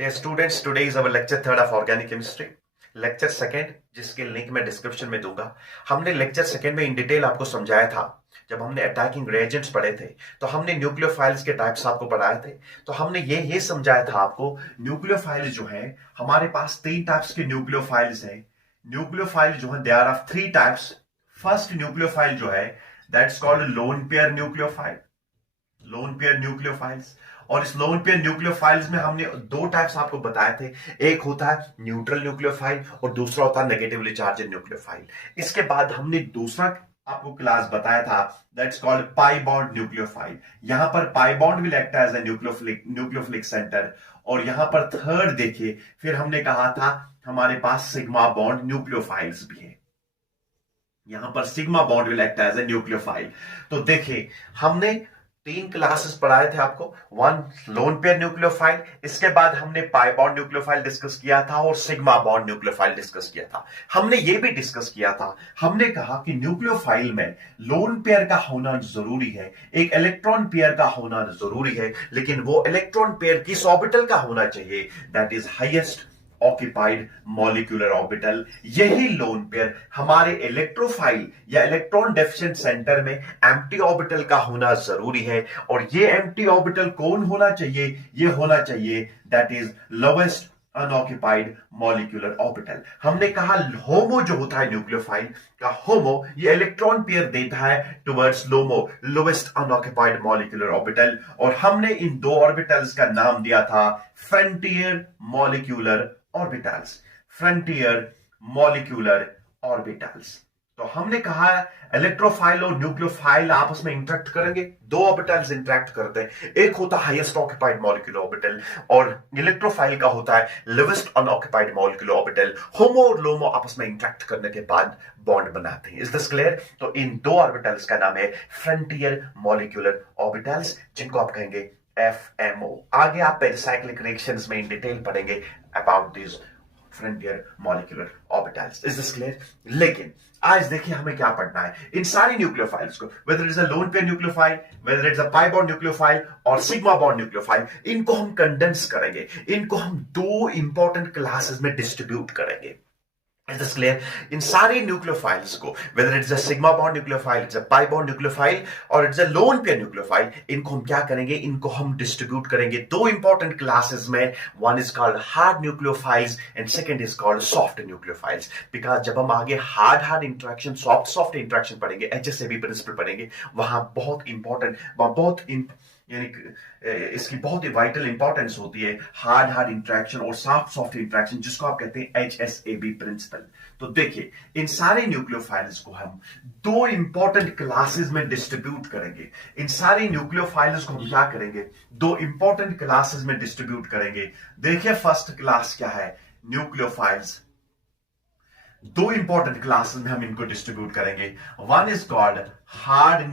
Dear students, today is our lecture third of organic chemistry. Lecture second जिसके link मैं description में दूंगा। हमने लेक्चर सेकेंड में इन डिटेल आपको समझाया था। जब हमने अटैकिंग रिएजेंट्स पढ़े थे तो हमने न्यूक्लियोफाइल्स के टाइप्स आपको पढ़ाए थे। तो हमने ये समझाया था आपको न्यूक्लियोफाइल जो है हमारे पास तीन टाइप्स के न्यूक्लियोफाइल्स हैं। न्यूक्लियोफाइल जो है they are of three types. First nucleophile जो है that's called lone pair nucleophile. Lone pair nucleophiles. और इस लोन पेयर न्यूक्लियोफाइल्स में हमने दो टाइप्स आपको बताए थे। एक होता है न्यूट्रल न्यूक्लियोफाइल और दूसरा होता है नेगेटिवली चार्ज न्यूक्लियोफाइल। इसके बाद हमने दूसरा आपको क्लास बताया था that's called pi bond nucleophile. यहां पर pi bond will act as a nucleophilic centre. और यहां पर थर्ड देखिए, फिर हमने कहा था हमारे पास सिग्मा बॉन्ड न्यूक्लियोफाइल्स भी है। यहां पर sigma bond will act as a nucleophile. तो देखिए हमने तीन क्लासेस पढ़ाए थे आपको। वन लोन पेयर न्यूक्लियोफाइल, इसके बाद हमने पाई बॉन्ड न्यूक्लियोफाइल डिस्कस किया था और सिग्मा बॉन्ड न्यूक्लियोफाइल डिस्कस किया था। हमने ये भी डिस्कस किया था, हमने कहा कि न्यूक्लियोफाइल में लोन पेयर का होना जरूरी है, एक इलेक्ट्रॉन पेयर का होना जरूरी है, लेकिन वो इलेक्ट्रॉन पेयर किस ऑर्बिटल का होना चाहिए? That is highest occupied molecular orbital. यही लोन पेयर हमारे इलेक्ट्रोफाइल या इलेक्ट्रॉन डेफिशिएंट सेंटर में एम्प्टी ऑर्बिटल का होना जरूरी है। और ये एम्प्टी ऑर्बिटल कौन होना चाहिए? ये होना चाहिए that is lowest unoccupied molecular orbital. हमने कहा होमो जो होता है न्यूक्लियोफाइल का होमो, ये इलेक्ट्रॉन पेयर देता है towards LUMO, lowest unoccupied molecular orbital. और हमने इन दो ऑर्बिटल्स का नाम दिया था frontier molecular orbitals. Frontier molecular orbitals. तो हमने कहा इलेक्ट्रोफाइल और न्यूक्लियोफाइल आपस में इंटरेक्ट करेंगे, दो ऑर्बिटल्स इंटरेक्ट करते हैं। एक होता है हाईएस्ट ऑक्यूपाइड मॉलिक्यूलर ऑर्बिटल और इलेक्ट्रोफाइल का होता है लोवेस्ट अनऑक्यूपाइड मॉलिक्यूलर ऑर्बिटल। होमो और लोमो आपस में इंटरेक्ट करने के बाद बॉन्ड बनाते हैं। Is this clear? तो इन दो ऑर्बिटल्स का नाम है फ्रंटियर मॉलिक्यूलर ऑर्बिटल्स, जिनको आप कहेंगे FMO। आगे आप पेरिसाइक्लिक रिएक्शंस में इन डिटेल पढ़ेंगे about this frontier molecular orbitals. Is this clear? लेकिन आज देखिए हमें क्या पढ़ना है इन सारी न्यूक्लियोफाइल्स को, whether it's a lone pair nucleophile, whether it's a pi bond nucleophile और सिग्मा बॉन्ड न्यूक्लियोफाइल। इनको हम कंडेंस करेंगे, इनको हम दो इंपॉर्टेंट क्लासेस में डिस्ट्रीब्यूट करेंगे। Is this clear? इन सारे न्यूक्लियोफाइल्स को, whether it's a sigma bond nucleophile, it's a pi bond nucleophile और it's a lone pair nucleophile, इनको हम क्या करेंगे? इनको हम डिस्ट्रीब्यूट करेंगे दो इंपॉर्टेंट क्लासेस में। One is called hard nucleophiles and second is called soft nucleophiles. Because जब हम आगे हार्ड इंट्रैक्शन, सॉफ्ट इंट्रैक्शन पढ़ेंगे, HSAB प्रिंसिपल पढ़ेंगे, वहां बहुत इंपॉर्टेंट, वहां बहुत यानी इसकी बहुत ही वाइटल इंपॉर्टेंस होती है हार्ड इंट्रैक्शन और सॉफ्ट इंट्रैक्शन, जिसको आप कहते हैं HSAB प्रिंसिपल। तो देखिए इन सारे न्यूक्लियोफाइल्स को हम दो इंपॉर्टेंट क्लासेस में डिस्ट्रीब्यूट करेंगे। इन सारे न्यूक्लियोफाइल्स को हम क्या करेंगे? दो इंपॉर्टेंट क्लासेस में डिस्ट्रीब्यूट करेंगे। देखिए फर्स्ट क्लास क्या है? न्यूक्लियोफाइल्स। दो इंपॉर्टेंट क्लासेस में हम इनको डिस्ट्रीब्यूट करेंगे। One is called hard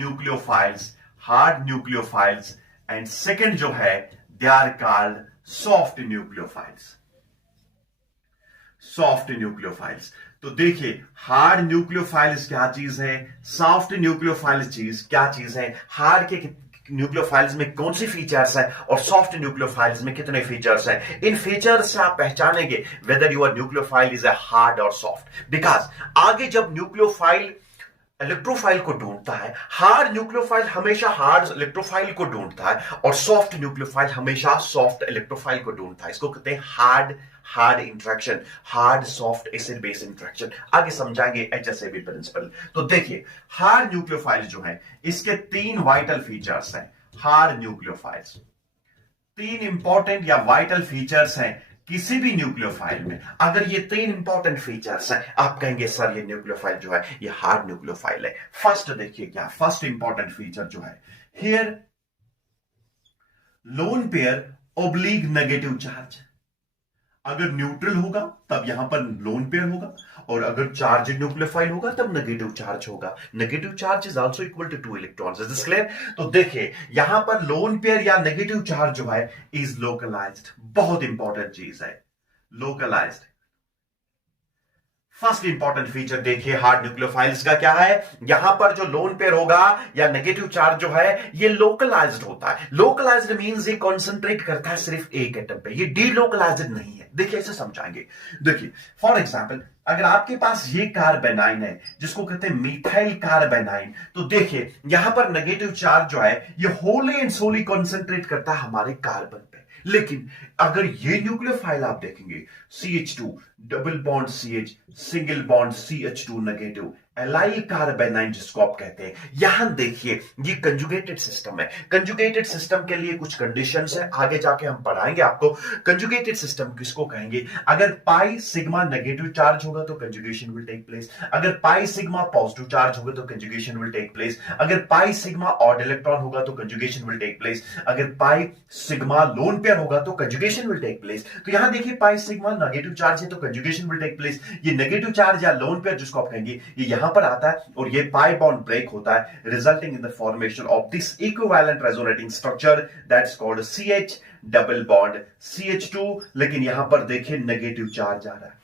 nucleophiles and second जो है they are called soft nucleophiles. तो देखिए हार्ड न्यूक्लियोफाइल्स क्या चीज है, सॉफ्ट न्यूक्लियोफाइल्स चीज क्या चीज है, हार्ड के न्यूक्लियोफाइल्स में कौन सी फीचर्स है और सॉफ्ट न्यूक्लियोफाइल्स में कितने फीचर्स हैं। इन फीचर्स से आप पहचानेंगे whether your nucleophile is a hard और सॉफ्ट। बिकॉज आगे जब न्यूक्लियोफाइल इलेक्ट्रोफाइल को ढूंढता है, हार्ड न्यूक्लियोफाइल हमेशा हार्ड इलेक्ट्रोफाइल को ढूंढता है और सॉफ्ट न्यूक्लियोफाइल हमेशा सॉफ्ट इलेक्ट्रोफाइल को ढूंढता है। इसको कहते हैं hard interaction, hard soft acid base interaction. आगे समझाएंगे HSAB प्रिंसिपल। तो देखिए हार्ड न्यूक्लियोफाइल जो है इसके तीन वाइटल फीचर्स हैं। हार्ड न्यूक्लियोफाइल्स तीन इंपॉर्टेंट या वाइटल फीचर्स हैं किसी भी न्यूक्लियोफाइल में। अगर ये तीन इंपॉर्टेंट फीचर्स हैं, आप कहेंगे सर ये न्यूक्लियोफाइल जो है ये हार्ड न्यूक्लियोफाइल है। फर्स्ट देखिए क्या फर्स्ट इंपॉर्टेंट फीचर जो है, here lone pair oblique negative charge. अगर न्यूट्रल होगा तब यहां पर लोन पेयर होगा, और अगर चार्ज न्यूक्लियोफाइल होगा तब नेगेटिव चार्ज होगा। Negative charge is also equal to 2 electrons. Is this clear? तो देखिए यहां पर लोन पेयर या नेगेटिव चार्ज जो है इज लोकलाइज्ड। बहुत इंपॉर्टेंट चीज है, लोकलाइज्ड। फर्स्ट इंपॉर्टेंट फीचर देखिए हार्ड न्यूक्लियोफाइल्स का क्या है। यहां पर जो लोन पेयर होगा या नेगेटिव चार्ज जो है ये लोकलाइज्ड होता है। लोकलाइज्ड मींस ये कॉन्सेंट्रेट करता है सिर्फ एक एटम पे, ये डीलोकलाइज्ड नहीं है। देखिए ऐसे समझाएंगे। देखिए फॉर एग्जांपल अगर आपके पास ये कार्बेनाइन है जिसको कहते हैं मिथाइल कार्बेनाइन, तो देखिए यहां पर नेगेटिव चार्ज जो है ये होली एंड सोली कॉन्सेंट्रेट करता है हमारे कार्बन पे। लेकिन अगर ये न्यूक्लियोफाइल आप देखेंगे CH2 double bond CH single bond CH2 negative allyl कार्बेनाइन जिसको आप कहते हैं, यहां देखिए ये कंजुगेटेड सिस्टम है। कंजुगेटेड सिस्टम के लिए कुछ कंडीशंस है, आगे जाके हम पढ़ाएंगे आपको। कंजुगेटेड सिस्टम किसको कहेंगे? अगर पाई सिग्मा नेगेटिव चार्ज होगा तो कंजुगेशन विल टेक प्लेस, अगर पाई सिग्मा पॉजिटिव चार्ज होगा तो कंजुगेशन विल टेक प्लेस, अगर पाई सिग्मा ऑड इलेक्ट्रॉन होगा तो कंजुगेशन विल टेक प्लेस, अगर पाई सिग्मा लोन पेयर होगा तो कंजुगेशन विल टेक प्लेस। तो यहां देखिए पाई सिग्मा नेगेटिव चार्ज है तो कंजुगेशन विल टेक प्लेस। ये नेगेटिव चार्ज या लोन पेयर जिसको आप कहेंगे ये यहां पर आता है और ये पाई बॉन्ड ब्रेक होता है, resulting in the formation of this equivalent resonating structure that's called CH double bond CH2। लेकिन यहां पर देखिए नेगेटिव चार्ज आ रहा है,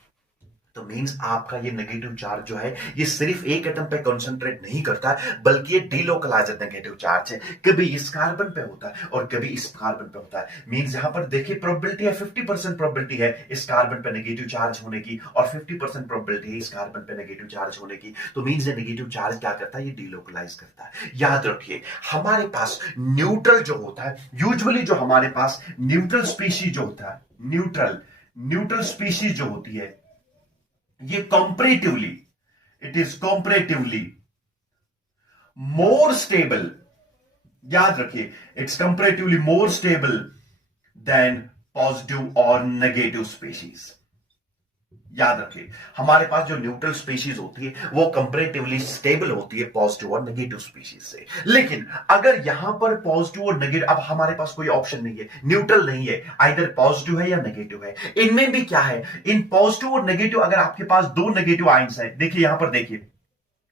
तो मींस आपका ये नेगेटिव चार्ज जो है ये सिर्फ एक एटम पे कंसंट्रेट नहीं करता बल्कि ये डीलोकलाइज्ड नेगेटिव चार्ज है। कभी इस कार्बन पे होता है और कभी इस कार्बन पे होता है। मींस यहां पर देखिए प्रोबेबिलिटी है 50% प्रोबेबिलिटी है इस कार्बन पे नेगेटिव चार्ज होने की और 50% प्रोबेबिलिटी है इस कार्बन पे नेगेटिव चार्ज होने की। तो मींस ये नेगेटिव चार्ज क्या करता है? ये डीलोकलाइज करता है। याद रखिए हमारे पास न्यूट्रल जो होता है, यूजुअली जो हमारे पास न्यूट्रल स्पीशीज जो होता है, न्यूट्रल स्पीशीज जो होती है ये comparatively, it is comparatively more stable. याद रखिए it's comparatively more stable then positive और नेगेटिव स्पीशीज। याद रखिए हमारे पास जो न्यूट्रल स्पीशीज होती है वो कंपैरेटिवली स्टेबल होती है पॉजिटिव और नेगेटिव स्पीशीज से। लेकिन अगर यहां पर पॉजिटिव और नेगेटिव, अब हमारे पास कोई ऑप्शन नहीं है, न्यूट्रल नहीं है, आइदर पॉजिटिव है या नेगेटिव है। इनमें भी क्या है, इन पॉजिटिव और नेगेटिव अगर आपके पास दो नेगेटिव आयंस है, देखिए यहां पर देखिए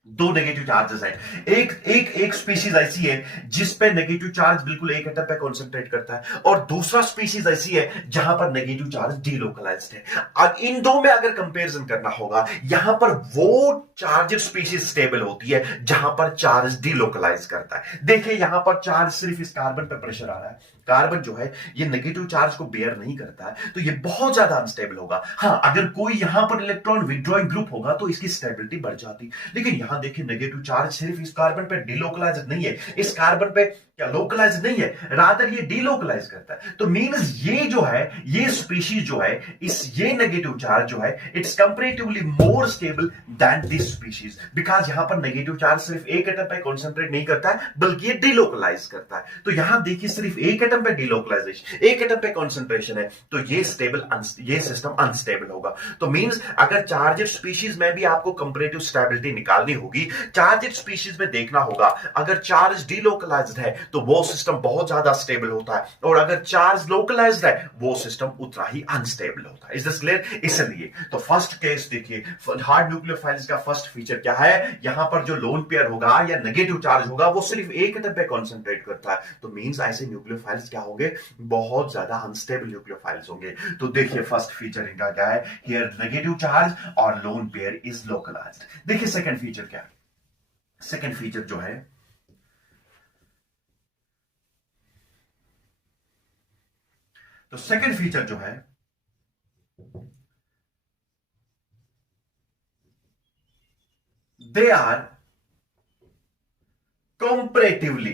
दो नेगेटिव चार्जेस हैं। एक स्पीशीज ऐसी है जिस पे नेगेटिव चार्ज बिल्कुल एक एटम पे कंसंट्रेट करता है और दूसरा स्पीशीज ऐसी है जहां पर नेगेटिव चार्ज डीलोकलाइज्ड है। अब इन दो में अगर कंपैरिजन करना होगा, यहां पर वो चार्जेड स्पीशीज स्टेबल होती है जहां पर चार्ज डीलोकलाइज करता है। देखिए यहां पर चार्ज सिर्फ इस कार्बन पे प्रेशर आ रहा है, कार्बन जो है ये नेगेटिव चार्ज को बेयर नहीं करता है तो ये बहुत ज्यादा अनस्टेबल होगा। हां अगर कोई यहां पर इलेक्ट्रॉन विड्रॉइंग ग्रुप होगा तो इसकी स्टेबिलिटी बढ़ जाती। लेकिन यहां देखिए नेगेटिव चार्ज सिर्फ इस कार्बन पे डीलोकलाइज नहीं है, इस कार्बन पे क्या लोकलाइज नहीं है, रादर ये डीलोकलाइज करता है। तो मींस ये जो है ये स्पीशीज जो है ये नेगेटिव चार्ज जो है it's comparatively more stable then this species, because यहां पर नेगेटिव चार्ज सिर्फ एक एटम पे कंसंट्रेट नहीं करता है बल्कि ये डीलोकलाइज करता है। तो यहां देखिए सिर्फ एक एटम पे डीलोकलाइजेशन, एक एटम पे कंसंट्रेशन है तो ये ये सिस्टम अनस्टेबल होगा। तो मींस अगर चार्जेड स्पीशीज में भी आपको कंपैरेटिव स्टेबिलिटी निकालनी होगी, चार्जेड स्पीशीज में देखना होगा अगर चार्ज डीलोकलाइज्ड है तो वो सिस्टम बहुत ज्यादा स्टेबल होता है और अगर चार्ज लोकलाइज्ड है वो सिस्टम उतना ही अनस्टेबल होता है। Is this clear? इसलिए तो फर्स्ट केस देखिए हार्ड न्यूक्लियोफाइल्स का फर्स्ट फीचर क्या है, यहां पर जो लोन पेयर होगा या नेगेटिव चार्ज होगा वो सिर्फ एक एटम पे कंसंट्रेट करता है। तो मींस ऐसे न्यूक्लियोफाइल्स क्या होंगे? बहुत ज्यादा अनस्टेबल न्यूक्लियोफाइल्स होंगे। तो देखिए फर्स्ट फीचर इनका क्या है, हियर नेगेटिव चार्ज और लोन पेयर इज लोकलाइज्ड। देखिए सेकंड फीचर क्या है, सेकंड फीचर जो है तो सेकंड फीचर जो है they are comparatively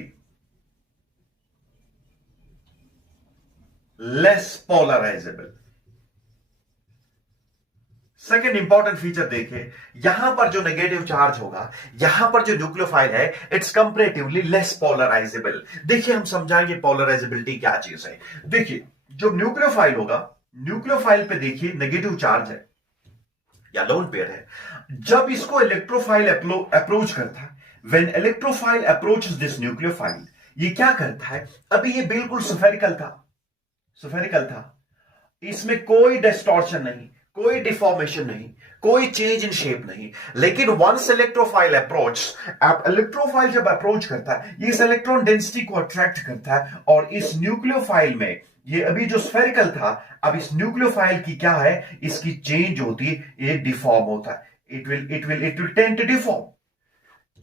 less polarisable. Second important feature देखिए यहां पर जो नेगेटिव चार्ज होगा, यहां पर जो न्यूक्लियोफाइल है इट्स कंपैरेटिवली लेस पोलराइजेबल। देखिए हम समझाएंगे पोलराइजेबिलिटी क्या चीज है। देखिए जो न्यूक्लियोफाइल होगा, न्यूक्लियोफाइल पे देखिए नेगेटिव चार्ज है या लोन पेयर है, जब इसको इलेक्ट्रोफाइल अप्रोच करता है, when electrophile approaches this nucleophile, ये क्या करता है, अभी ये बिल्कुल स्फेरिकल था, इसमें कोई डिस्टॉर्शन नहीं, कोई डिफॉर्मेशन नहीं, कोई चेंज इन शेप नहीं। लेकिन वंस इलेक्ट्रोफाइल जब अप्रोच करता है ये इस इलेक्ट्रॉन डेंसिटी को अट्रैक्ट करता है और इस न्यूक्लियोफाइल में ये अभी जो स्फेरिकल था, अब इस न्यूक्लियोफाइल की क्या है, इसकी चेंज होती है, ये डिफॉर्म होता है। It will tend to deform.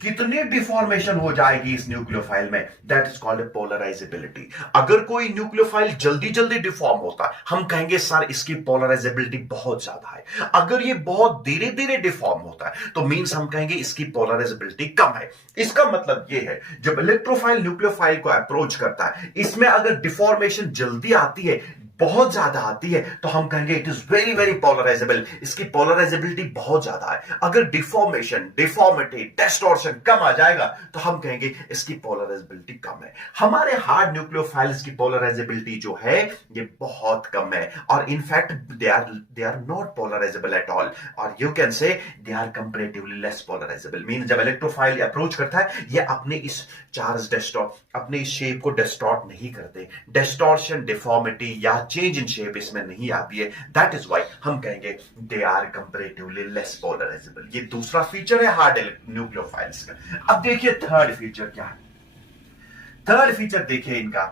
कितनी डिफॉर्मेशन हो जाएगी इस न्यूक्लियोफाइल में, दैट इज कॉल्ड पोलराइजेबिलिटी। अगर कोई न्यूक्लियोफाइल जल्दी जल्दी डिफॉर्म होता है, हम कहेंगे सर इसकी पोलराइजेबिलिटी बहुत ज्यादा है। अगर ये बहुत धीरे धीरे डिफॉर्म होता है तो मींस हम कहेंगे इसकी पोलराइजेबिलिटी कम है। इसका मतलब ये है जब इलेक्ट्रोफाइल न्यूक्लियोफाइल को अप्रोच करता है, इसमें अगर डिफॉर्मेशन जल्दी आती है, बहुत ज्यादा आती है, तो हम कहेंगे it is very very polarisable, इसकी पोलराइजेबिलिटी बहुत ज्यादा है। अगर डिफॉर्मेशन, डिफॉर्मिटी, डिस्टॉर्शन कम आ जाएगा तो हम कहेंगे इसकी पोलराइजेबिलिटी कम है। हमारे हार्ड न्यूक्लियोफाइल्स की पोलराइजेबिलिटी जो है ये बहुत कम है, और in fact they are not polarisable at all, और you can say they are comparatively less polarisable. Mean जब इलेक्ट्रोफाइल अप्रोच करता है, ये अपने इस चार्ज अपने इस शेप को डिस्टॉर्ट नहीं करते। डिस्टॉर्शन, डिफॉर्मिटी या चेंज इन शेप इसमें नहीं आती है। दैट इज व्हाई हम कहेंगे they are comparatively less polarisable. ये दूसरा फीचर है हार्ड न्यूक्लियोफाइल्स का। अब देखिए थर्ड फीचर क्या है। थर्ड फीचर देखिए इनका,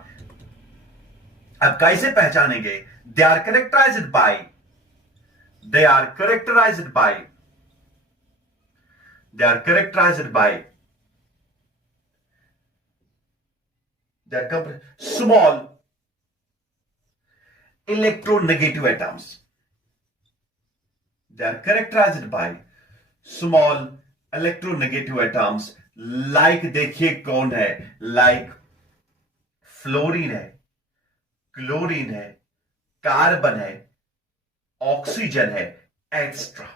अब कैसे पहचानेंगे? They are characterised by they are characterised by they are characterised by small electronegative atoms. They are characterized by small electronegative atoms. Like देखिए कौन है? Like फ्लोरीन है, क्लोरीन है, कार्बन है, ऑक्सीजन है, एक्स्ट्रा।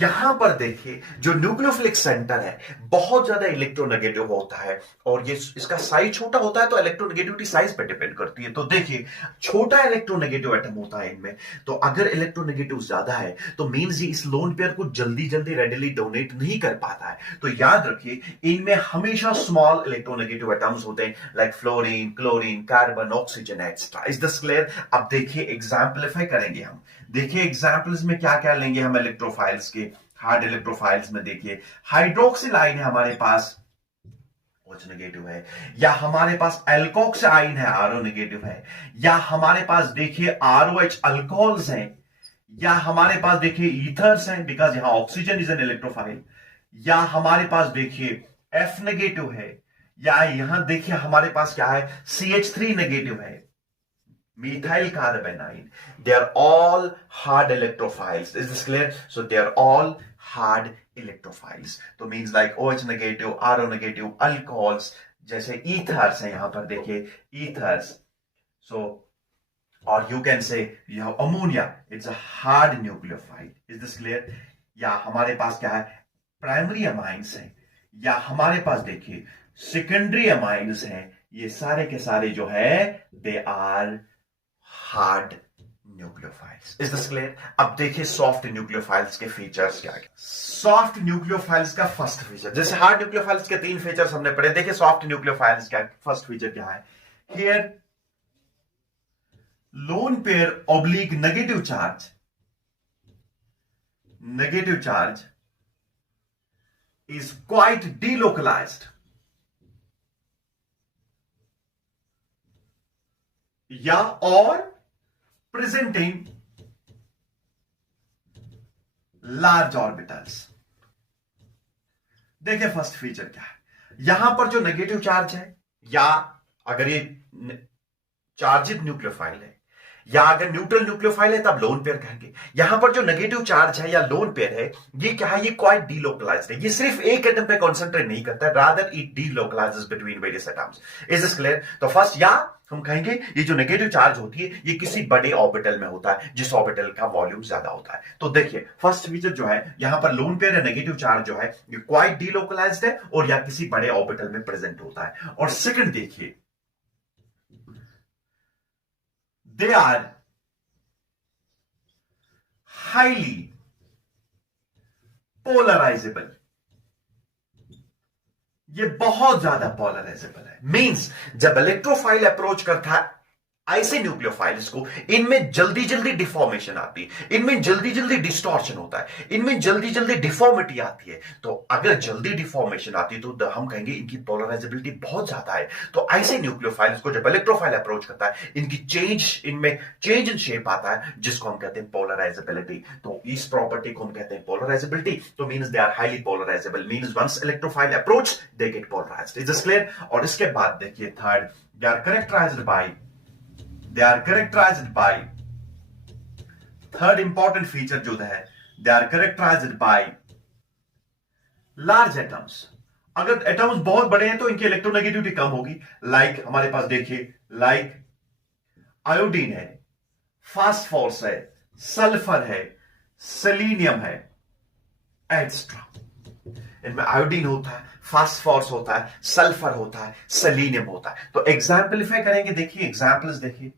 यहां पर देखिए जो न्यूक्लियोफिलिक सेंटर है बहुत ज्यादा इलेक्ट्रोनेगेटिव होता है, और ये इसका साइज छोटा होता है तो इलेक्ट्रोनेगेटिविटी साइज पे डिपेंड करती है। तो देखिए छोटा इलेक्ट्रोनेगेटिव एटम होता है इनमें, तो अगर इलेक्ट्रोनेगेटिव ज्यादा है तो मींस ये इस लोन पेयर को जल्दी जल्दी रेडिली डोनेट नहीं कर पाता है। तो याद रखिए इनमें हमेशा स्मॉल इलेक्ट्रोनेगेटिव एटम्स होते हैं, like fluorine, chlorine, carbon, oxygen, extra. Is this clear? अब देखिए एग्जाम्पलीफाई करेंगे हम। देखिए एग्जाम्पल्स में क्या क्या लेंगे हम इलेक्ट्रोफाइल्स के, हार्ड इलेक्ट्रोफाइल्स में। देखिए हाइड्रोक्सिल आइन है हमारे पास, OH नेगेटिव है, या हमारे पास एल्कोक्स आइन है, RO नेगेटिव है, या हमारे पास देखिए ROH अल्कोहल्स हैं, या हमारे पास देखिए ईथर्स हैं, बिकॉज यहां ऑक्सीजन इज एन इलेक्ट्रोफाइल, या हमारे पास देखिए F नेगेटिव है, या यहां देखिए हमारे पास क्या है, CH3 नेगेटिव है, methyl carbamide. They are all hard electrophiles. Is this clear? So they are all hard electrophiles. तो means like OH negative, RO negative, alcohols, जैसे ethers हैं यहां पर देखिए ethers. So or you can say you have ammonia. It's a hard nucleophile. Is this clear? या हमारे पास क्या है, प्राइमरी अमाइंस हैं, या हमारे पास देखिए सेकेंडरी अमाइंस हैं। ये सारे के सारे जो है they are hard nucleophiles. Is this clear? अब देखिए सॉफ्ट न्यूक्लियोफाइल्स के फीचर्स क्या है। सॉफ्ट न्यूक्लियोफाइल्स का फर्स्ट फीचर, जैसे हार्ड न्यूक्लियोफाइल्स के 3 फीचर्स हमने पढ़े, देखिए सॉफ्ट न्यूक्लियोफाइल्स का फर्स्ट फीचर क्या है। Here lone pair oblique negative charge is quite delocalized, या और presenting large orbitals। देखिए फर्स्ट फीचर क्या है, यहां पर जो नेगेटिव चार्ज है, या अगर ये चार्जित न्यूक्लियोफाइल है, या अगर न्यूट्रल न्यूक्लियोफाइल है तब लोन पेयर कहेंगे। यहां पर जो नेगेटिव चार्ज है या लोन पेयर है, ये क्या है, ये क्वाइट डीलोकलाइज्ड है। ये सिर्फ एक एटम पे कॉन्सेंट्रेट नहीं करता है, rather it delocalises between various atoms. Is this clear? तो फर्स्ट, या हम कहेंगे ये जो नेगेटिव चार्ज होती है ये किसी बड़े ऑर्बिटल में होता है, जिस ऑर्बिटल का वॉल्यूम ज्यादा होता है। तो देखिए फर्स्ट फीचर जो है यहां पर लोन पेयर या नेगेटिव चार्ज जो है ये क्वाइट डीलोकलाइज्ड है, और या किसी बड़े ऑर्बिटल में प्रेजेंट होता है। और सेकंड देखिए, दे आर हाईली पोलराइजेबल। ये बहुत ज्यादा पोलराइजेबल है। मींस जब इलेक्ट्रोफाइल अप्रोच करता है ऐसे न्यूक्लियोफाइल्स को, इनमें जल्दी जल्दी डिफॉर्मेशन आती है, इनमें जल्दी जल्दी डिस्टॉर्शन होता है, इनमें जल्दी जल्दी डिफॉर्मिटी आती है। तो अगर जल्दी डिफॉर्मेशन आती है तो हम कहेंगे इनकी पोलराइजेबिलिटी बहुत ज्यादा है। तो ऐसे न्यूक्लियोफाइल्स को जब इलेक्ट्रोफाइल अप्रोच करता है, इनमें चेंज इन शेप आता है, जिसको हम कहते हैं पोलराइजेबिलिटी। तो इस प्रॉपर्टी को हम कहते हैं पोलराइजेबिलिटी। तो means they are highly polarisable, means once electrophile approach they get polarised. Is this clear? और इसके बाद देखिए third, they are characterized by third important feature जो है, they are characterized by large atoms। अगर एटम्स बहुत बड़े हैं तो इनकी इलेक्ट्रोनेगेटिविटी कम होगी। लाइक हमारे पास देखिए, लाइक आयोडीन है, फास्फोरस है, सल्फर है, सेलेनियम है, एक्स्ट्रा। इनमें आयोडीन होता है, फास्फोरस होता है, सल्फर होता है, सेलेनियम होता है। तो एग्जाम्पलीफाई करेंगे, देखिए एग्जाम्पल्स, देखिए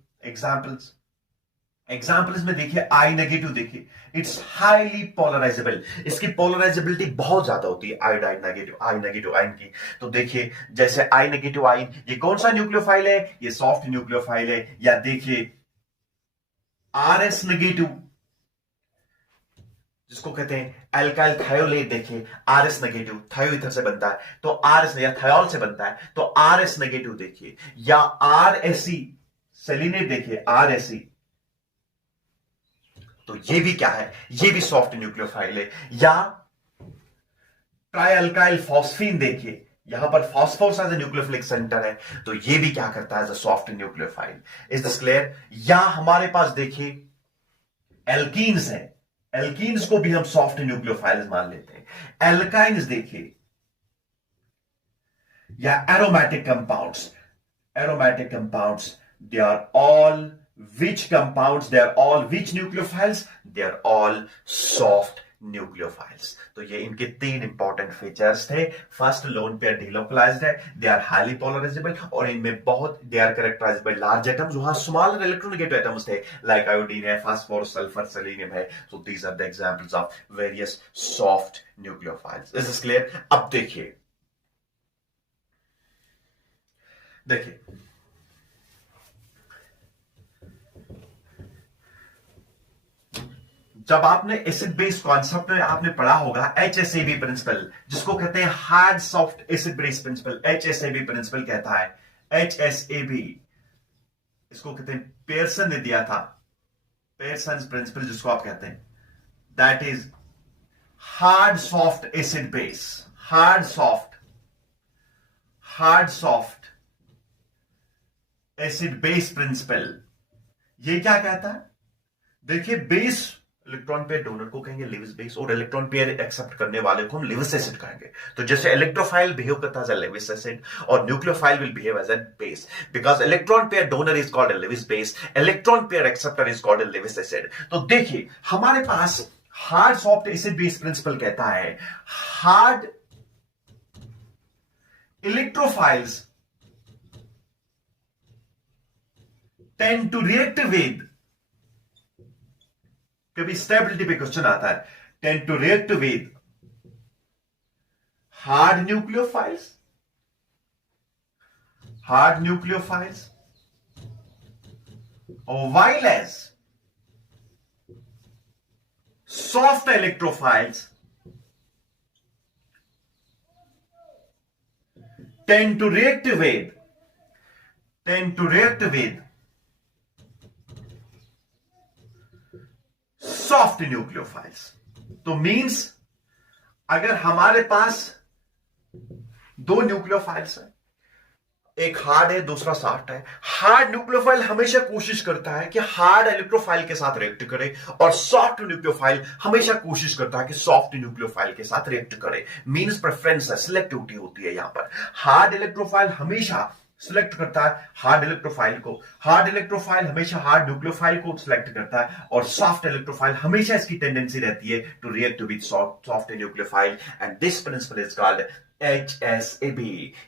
एग्जाम्पल्स में देखिए आई नेगेटिव, देखिए इट्स हाईली पोलराइजेबल, इसकी पोलराइजेबिलिटी बहुत ज्यादा होती है आयोडाइन नेगेटिव, आई नेगेटिव आयन की। तो देखिए जैसे आई नेगेटिव आयन, ये कौन सा न्यूक्लियोफाइल है? ये सॉफ्ट न्यूक्लियोफाइल है। या देखिए आर एस नेगेटिव, जिसको कहते हैं एल्काइल थायोलेट, देखिए आर एस नेगेटिव, थायो इथर से बनता है तो आर एस, या थायोल से बनता है तो आर एस नेगेटिव देखिए। या आर एस सी सेलिनेट, देखिए आर एस सी, तो ये भी क्या है? ये भी सॉफ्ट न्यूक्लियोफाइल है। या ट्राई अल्काइल फॉस्फीन, देखिए यहां पर phosphorus as a nucleophilic centre है, तो ये भी क्या करता है? As a soft nucleophile. Is this clear? या हमारे पास देखिए एल्कीन्स है, एल्कीन्स को भी हम सॉफ्ट न्यूक्लियोफाइल्स मान लेते हैं। एल्काइन्स देखिए, या aromatic compounds, they are all which compounds? They are all which nucleophiles? They are all soft nucleophiles. तो ये इनके तीन इंपॉर्टेंट फीचर्स थे। फर्स्ट, लोन पेयर डिलोकलाइज्ड है, दे आर हाईली पोलराइजेबल, और इनमें बहुत they are characterised by large atoms, वहां स्मॉलर इलेक्ट्रोनेगेटिव एटम्स थे, लाइक आयोडीन है, फास्फोरस, सल्फर, सेलेनियम है। So these are the examples of various soft nucleophiles. Is this clear? अब देखिए जब आपने एसिड बेस कॉन्सेप्ट में आपने पढ़ा होगा HSAB प्रिंसिपल, जिसको कहते हैं hard soft acid base principle, HSAB principle कहता है, HSAB इसको कहते हैं, पेयरसन ने दिया था, पेयरसन प्रिंसिपल जिसको आप कहते हैं, that is hard soft acid base, hard soft acid base principle. ये क्या कहता है? देखिए बेस इलेक्ट्रॉन पेयर डोनर को कहेंगे लेविस बेस, और इलेक्ट्रॉन पेयर एक्सेप्ट करने वाले को हम लेविस एसिड कहेंगे। तो जैसे इलेक्ट्रोफाइल बिहेव करता है एज अ लेविस एसिड, और nucleophile will behave as a base, because electron pair donor is called a Lewis base, electron pair acceptor is called a Lewis acid. तो देखिए हमारे पास hard soft acid base principle कहता है, hard electrophiles tend to react with, कभी stability पे question आता है, tend to react with hard nucleophiles, और while as soft electrophiles tend to react with soft nucleophiles. तो मींस अगर हमारे पास दो न्यूक्लियोफाइल्स है, एक हार्ड है दूसरा सॉफ्ट है, हार्ड न्यूक्लियोफाइल हमेशा कोशिश करता है कि हार्ड इलेक्ट्रोफाइल के साथ रिएक्ट करे, और सॉफ्ट न्यूक्लियोफाइल हमेशा कोशिश करता है कि सॉफ्ट न्यूक्लियोफाइल के साथ रिएक्ट करे। मींस प्रेफरेंस है, सिलेक्टिविटी होती है यहां पर। हार्ड इलेक्ट्रोफाइल हमेशा सिलेक्ट करता है हार्ड इलेक्ट्रोफाइल को, हार्ड इलेक्ट्रोफाइल हमेशा हार्ड न्यूक्लियोफाइल को सिलेक्ट करता है, और सॉफ्ट इलेक्ट्रोफाइल हमेशा इसकी टेंडेंसी रहती है to react with soft nucleophile, and this principle is called HSAB.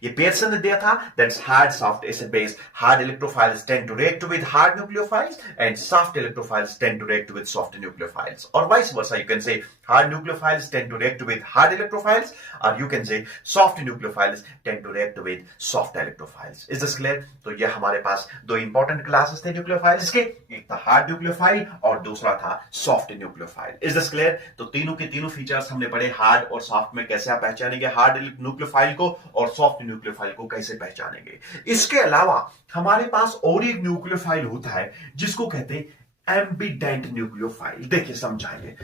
ये पेयरसन ने दिया था, that's hard soft acid base. Hard electrophiles tend to react with hard nucleophiles and soft electrophiles tend to react with soft nucleophiles, or vice versa. You can say hard nucleophiles tend to react with hard electrophiles, or you can say soft nucleophiles tend to react with soft electrophiles. Is this clear? तो ये हमारे पास दो important classes थे nucleophiles के, एक था hard nucleophile और दूसरा था soft nucleophile. Is this clear? तो तीनों के तीनों फीचर्स हमने पढ़े. हार्ड और सॉफ्ट में कैसे आप पहचानेंगे हार्ड न्यूक्लियोफाइल को और सॉफ्ट न्यूक्लियोफाइल को कैसे पहचानेंगे. इसके अलावा हमारे पास और एक न्यूक्लियोफाइल होता है जिसको कहते हैं एम्बिडेंट न्यूक्लियोफाइल. देखिए समझाएंगे.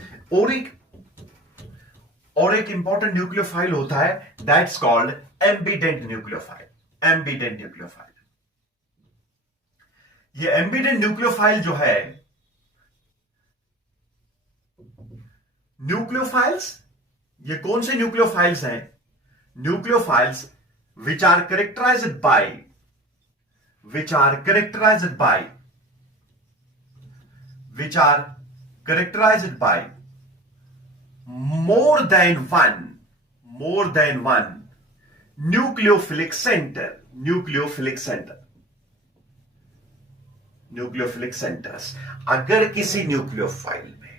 और एक इंपॉर्टेंट न्यूक्लियोफाइल होता है that's called ambient nucleophile. Ambient nucleophile. ये एम्बिडेंट न्यूक्लियोफाइल जो है, न्यूक्लियोफाइल्स, ये कौन से न्यूक्लियोफाइल्स हैं? Nucleophiles which are characterized by more than one nucleophilic center. अगर किसी न्यूक्लियोफाइल में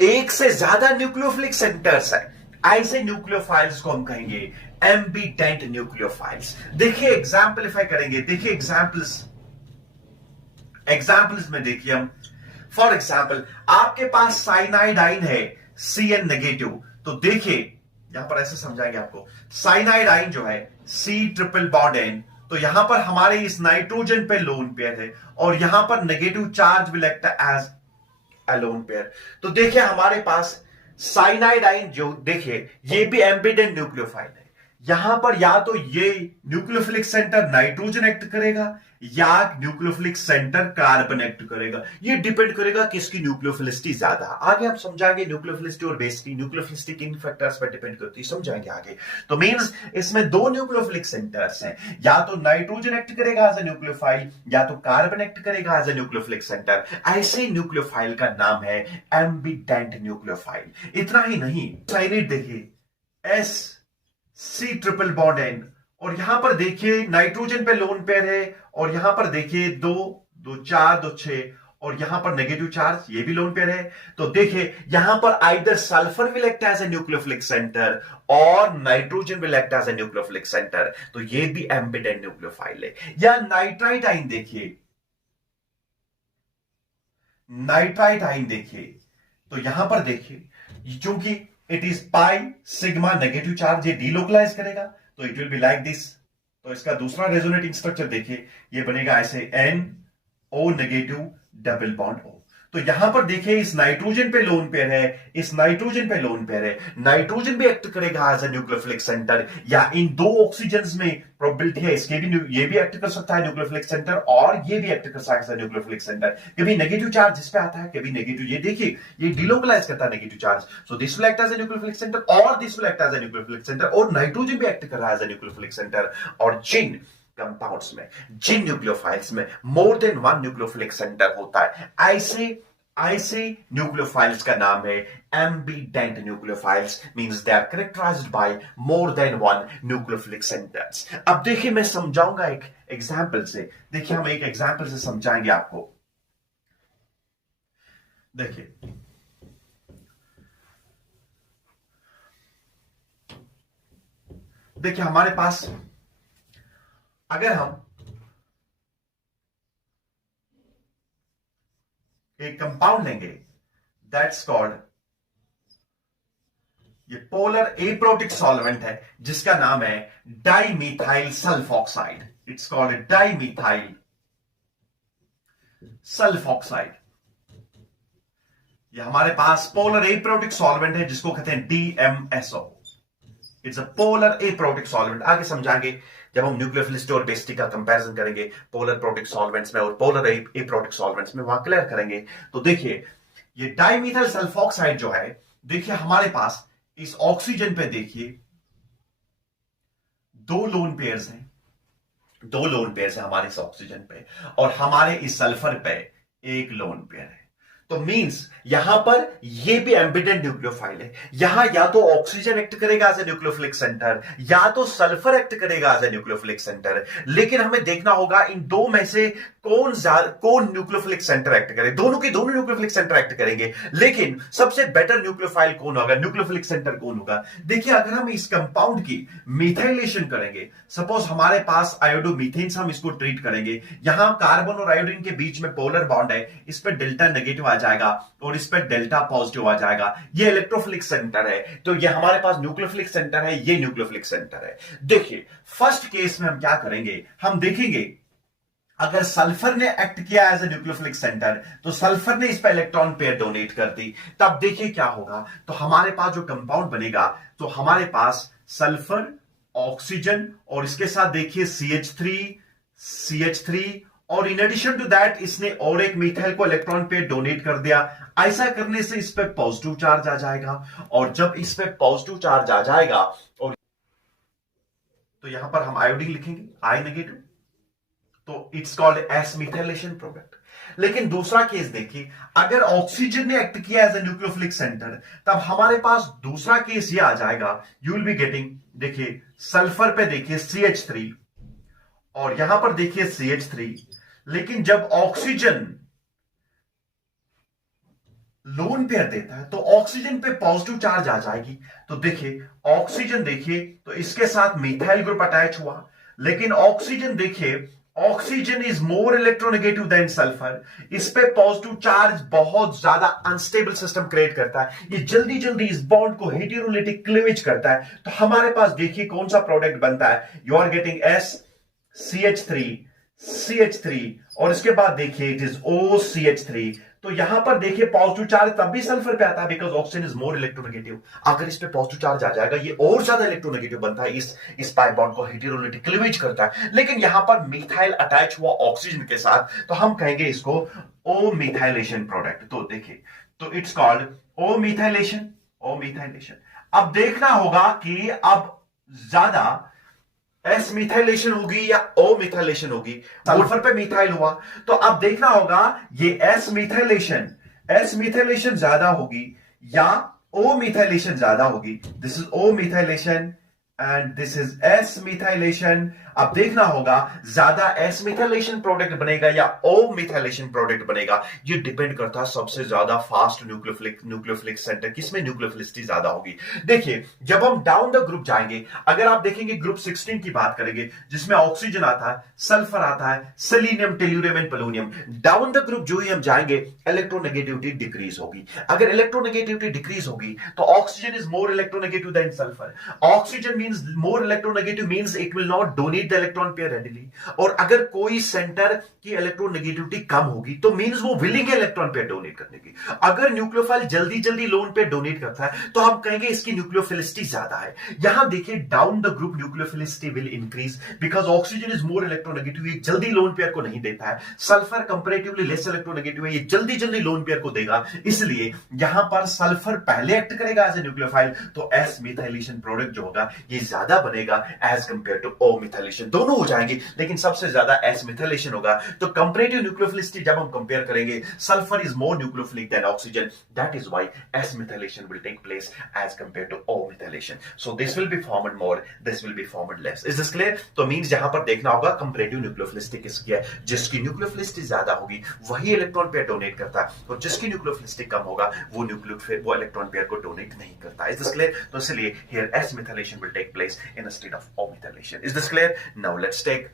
एक से ज्यादा न्यूक्लियोफिलिक सेंटर्स है, ऐसे न्यूक्लियोफाइल्स को हम कहेंगे एम्बिडेंट न्यूक्लियोफाइल्स. देखिए एग्जाम्पलीफाई करेंगे. देखिए एग्जाम्पल्स में देखिए हम. फॉर एग्जाम्पल आपके पास साइनाइड आइन है Cn नेगेटिव. तो देखिए यहां पर ऐसे समझाएंगे आपको. साइनाइड आइन जो है C ट्रिपल बॉन्ड N, तो यहां पर हमारे इस नाइट्रोजन पे लोन पेयर है और यहां पर negative charge will act as a lone pair. तो देखिए हमारे पास साइनाइड आइन जो, देखिए ये भी एम्बिडेंट न्यूक्लियोफाइल है. यहां पर या तो ये न्यूक्लियोफिलिक सेंटर नाइट्रोजन एक्ट करेगा या न्यूक्लियोफिलिक सेंटर कार्बन एक्ट करेगा. ये डिपेंड करेगा किसकी न्यूक्लियोफिलिसिटी ज्यादा. आगे हम समझाएंगे न्यूक्लियोफिलिसिटी और बेसिटी. न्यूक्लियोफिलिसिटी किन फैक्टर्स पर डिपेंड करती है समझाएंगे आगे. तो मींस इसमें दो न्यूक्लियोफिलिक सेंटर्स हैं, या तो नाइट्रोजन एक्ट करेगा एज अ न्यूक्लियोफाइल या तो कार्बन एक्ट करेगा एज अ न्यूक्लियोफिलिक सेंटर. ऐसे न्यूक्लियोफाइल का नाम है एम्बिडेंट न्यूक्लियोफाइल. इतना ही नहीं, साइनाइड देखिए C ट्रिपल बॉन्ड N, और यहां पर देखिए नाइट्रोजन पे लोन पेयर है और यहां पर देखिए 2 2 4 2 6 और यहां पर नेगेटिव चार्ज, ये भी लोन पेयर है. तो देखिए यहां पर either sulphur will act as a nucleophilic centre और nitrogen will act as a nucleophilic centre. तो ये भी एम्बिडेंट न्यूक्लियोफाइल है. या नाइट्राइट आइन देखिए, तो यहां पर देखिए चूंकि it is pi sigma negative charge, ये डीलोकलाइज करेगा तो it will be like this. तो इसका दूसरा रेजोनेटिंग स्ट्रक्चर देखिए, ये बनेगा ऐसे NO negative double bond O. तो यहां पर देखिए इस नाइट्रोजन पे लोन पेयर है, इस नाइट्रोजन पे लोन पेयर है. नाइट्रोजन भी एक्ट करेगा एज अ न्यूक्लियोफिलिक सेंटर, या इन दो ऑक्सीजन्स में प्रोबेबिलिटी है इसके भी, ये भी एक्ट कर सकता है न्यूक्लियोफिलिक सेंटर और ये भी एक्ट कर सकता है न्यूक्लियोफिलिक सेंटर. कभी नेगेटिव चार्ज जिस पे आता है, कभी नेगेटिव, ये देखिए ये डिलोकलाइज करता है negative charge. So this will act as a nucleophilic centre और this will act as a nucleophilic centre, और नाइट्रोजन भी एक्ट कर रहा है एज अ न्यूक्लियोफिलिक सेंटर. और जिन कंपाउंड्स में, जिन न्यूक्लियोफाइल्स में more than one nucleophilic centre होता है, ऐसे न्यूक्लियोफाइल्स का नाम है ambident nucleophiles. Means they are characterised by more than one nucleophilic centres. अब देखिए मैं समझाऊंगा एक एग्जांपल से. देखिए हम एक एग्जांपल से समझाएंगे आपको. देखिए हमारे पास अगर हम एक कंपाउंड लेंगे दैट्स कॉल्ड, ये पोलर एप्रोटिक सॉल्वेंट है जिसका नाम है dimethyl sulphoxide. It's called dimethyl sulphoxide. ये हमारे पास पोलर एप्रोटिक सॉल्वेंट है जिसको कहते हैं DMSO. It's a polar aprotic solvent. आगे समझाएंगे जब हम न्यूक्लियोफिलिसिटी और बेसिटी का कंपैरिजन करेंगे पोलर प्रोटिक सॉल्वेंट्स में और पोलर एप्रोटिक सॉल्वेंट्स में, वहां क्लियर करेंगे. तो देखिए ये डाइमीथाइल सल्फॉक्साइड जो है, देखिए हमारे पास इस ऑक्सीजन पे देखिए दो लोन पेयर्स हैं हमारे इस ऑक्सीजन पे, और हमारे इस सल्फर पे एक लोन पेयर है. तो मींस यहां पर ये भी एम्बिडेंट न्यूक्लियोफाइल है। यहां या तो ऑक्सीजन एक्ट करेगा एज ए न्यूक्लियोफिलिक सेंटर, या तो सल्फर एक्ट करेगा एज ए न्यूक्लियोफिलिक सेंटर। लेकिन हमें देखना होगा इन दो में से कौन न्यूक्लियोफिलिक सेंटर एक्ट करे। दोनों के दोनों न्यूक्लियोफिलिक सेंटर एक्ट करेंगे, लेकिन सबसे बेटर न्यूक्लियोफाइल कौन होगा, न्यूक्लियोफिलिक सेंटर कौन होगा। देखिए अगर हम इस कंपाउंड की मिथाइलेशन करेंगे, सपोज हमारे पास आयोडोमीथेन, हम इसको ट्रीट करेंगे, यहां कार्बन और आयोडीन के बीच में पोलर बॉन्ड है, इस पर डेल्टा नेगेटिव आ जाएगा और इस पर डेल्टा पॉजिटिव आ जाएगा। ये इलेक्ट्रोफिलिक सेंटर है, तो ये हमारे पास न्यूक्लियोफिलिक सेंटर है, ये न्यूक्लियोफिलिक सेंटर है। देखिए फर्स्ट केस में हम क्या करेंगे, हम देखेंगे अगर सल्फर ने एक्ट किया एज ए न्यूक्लियोफिलिक सेंटर, तो सल्फर ने इस पर इलेक्ट्रॉन पेयर डोनेट कर दी, तब देखिए क्या होगा। तो हमारे पास जो कंपाउंड बनेगा, तो हमारे पास सल्फर, ऑक्सीजन और इसके साथ देखिए CH3 और इन एडिशन टू दैट इसने और एक मिथाइल को इलेक्ट्रॉन पेयर डोनेट कर दिया। ऐसा करने से इस पे पॉजिटिव चार्ज आ जाएगा, और जब इस पे पॉजिटिव चार्ज आ जाएगा, और तो यहां पर हम आयोडीन लिखेंगे I नेगेटिव, तो it's called S methylation product. लेकिन दूसरा केस देखिए, अगर ऑक्सीजन ने एक्ट किया एज ए न्यूक्लियोफिलिक सेंटर, तब हमारे पास दूसरा केस ये आ जाएगा, यू विल बी गेटिंग, देखिए सल्फर पे देखिए CH3 और यहां पर देखिए CH3, लेकिन जब ऑक्सीजन लोन पेयर देता है तो ऑक्सीजन पे पॉजिटिव चार्ज आ जाएगी। तो देखिए ऑक्सीजन देखिए, तो इसके साथ मिथाइल ग्रुप अटैच हुआ, लेकिन ऑक्सीजन देखिए, oxygen is more electronegative than sulphur, इस पे पॉजिटिव चार्ज बहुत ज्यादा अनस्टेबल सिस्टम क्रिएट करता है, ये जल्दी जल्दी इस बॉन्ड को हेटेरोलिटिक क्लीवेज करता है। तो हमारे पास देखिए कौन सा प्रोडक्ट बनता है, यू आर गेटिंग CH3 और इसके बाद देखिए इट इज OCH3। तो यहां पर देखिए पॉजिटिव चार्ज तब भी सल्फर पे आता है, because oxygen is more electronegative. अगर इस पे पॉजिटिव चार्ज आ जाएगा, ये और ज्यादा इलेक्ट्रोनेगेटिव बनता है, इस पाई बॉन्ड को हेटेरोलिटिक क्लीवेज करता है। लेकिन यहां पर मिथाइल अटैच हुआ ऑक्सीजन के साथ, तो हम कहेंगे इसको ओ मिथाइलेशन प्रोडक्ट। तो देखिए, तो इट्स कॉल्ड ओ मिथाइलेशन। अब देखना होगा कि अब ज्यादा एस मिथाइलेशन होगी या ओ मिथाइलेशन होगी। सल्फर पे मिथाइल हुआ, तो अब देखना होगा ये एस मिथाइलेशन ज्यादा होगी या ओ मिथाइलेशन ज्यादा होगी। This is O methylation and this is S methylation. अब देखना होगा ज्यादा एस मिथाइलेशन प्रोडक्ट बनेगा या ओ मिथाइलेशन प्रोडक्ट बनेगा। ये डिपेंड करता है सबसे ज्यादा फास्ट न्यूक्लियोफिलिक सेंटर किसमें न्यूक्लियोफिलिसिटी ज्यादा होगी। देखिए जब हम डाउन द ग्रुप जाएंगे, अगर आप देखेंगे ग्रुप 16 की बात करेंगे, जिसमें ऑक्सीजन आता है, सल्फर आता है, selenium, tellurium and polonium. Down the group जो ही हम जाएंगे, इलेक्ट्रोनेगेटिविटी डिक्रीज होगी। अगर इलेक्ट्रोनेगेटिविटी डिक्रीज होगी तो oxygen is more electronegative than sulphur. Oxygen means more electronegative, means it will not donate the electron pair readily. और अगर कोई सेंटर की इलेक्ट्रोनेगेटिविटी कम होगी तो मींस वो विलिंग है इलेक्ट्रॉन पेयर डोनेट करने की। अगर न्यूक्लियोफाइल जल्दी जल्दी लोन पेयर डोनेट करता है तो हम कहेंगे इसकी न्यूक्लियोफिलिसिटी ज्यादा है। यहां देखिए down the group nucleophilicity will increase because oxygen is more electronegative, ये जल्दी लोन पेयर को नहीं देता है। सल्फर कंपैरेटिवली लेस इलेक्ट्रोनेगेटिव है, ये जल्दी जल्दी लोन पेयर को देगा। इसलिए यहां पर सल्फर पहले एक्ट करेगा एज ए न्यूक्लियोफाइल, तो एस मिथाइलेशन प्रोडक्ट जो होगा ये ज्यादा बनेगा as compare to O methylation. दोनों हो जाएंगे लेकिन सबसे ज्यादा एस मिथाइलेशन होगा। तो कंपैरेटिव न्यूक्लियोफिलिसिटी जब हम कंपेयर करेंगे, sulphur is more nucleophilic than oxygen, that is why S methylation will take place as compare to O methylation. So this will be formed more, this will be formed less. Is this clear? तो means यहां पर देखना होगा comparative nucleophilicity किसकी है, जिसकी nucleophilicity ज्यादा होगी वही इलेक्ट्रॉन पेयर डोनेट करता है, और जिसकी न्यूक्लियोफिलिसिटी कम होगा वो इलेक्ट्रॉन पेयर को डोनेट नहीं करता। Is this clear? तो इसलिए here S methylation will take place instead of O methylation. Is this clear? Now let's take